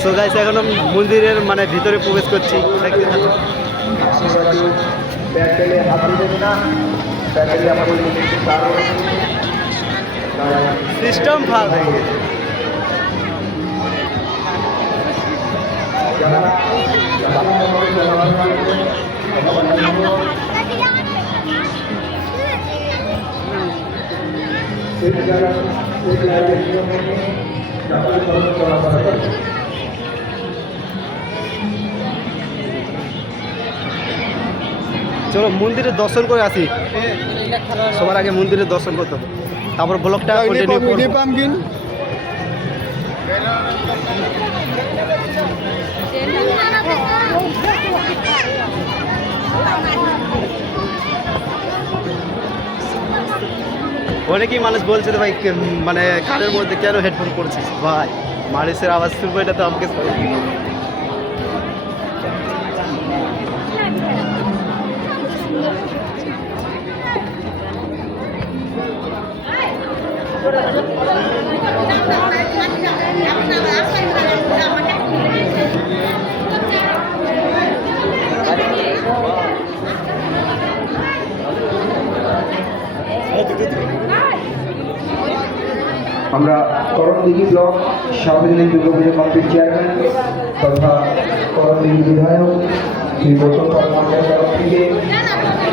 So guys এখন মন্দিরের মানে ভিতরে প্রবেশ করছি। সিস্টেম ভালো হয়ে গেছে। চলো মন্দিরে দর্শন করে আসি। সবার আগে মন্দিরে দর্শন করতে হবে, তারপর ব্লগটা কন্টিনিউ করব। অনেকেই মানুষ বলছে তো ভাই মানে কানের মধ্যে কেন হেডফোন পড়ছিস ভাই, মানুষের আওয়াজ শুনবো, এটা তো আমাকে আমরা করণদিঘি ব্লক সার্বজনীন দুর্গাপুজো কমিটির চেয়ারম্যান তথা করণদিঘি বিধায়ক শ্রী গৌতম তরফ থেকে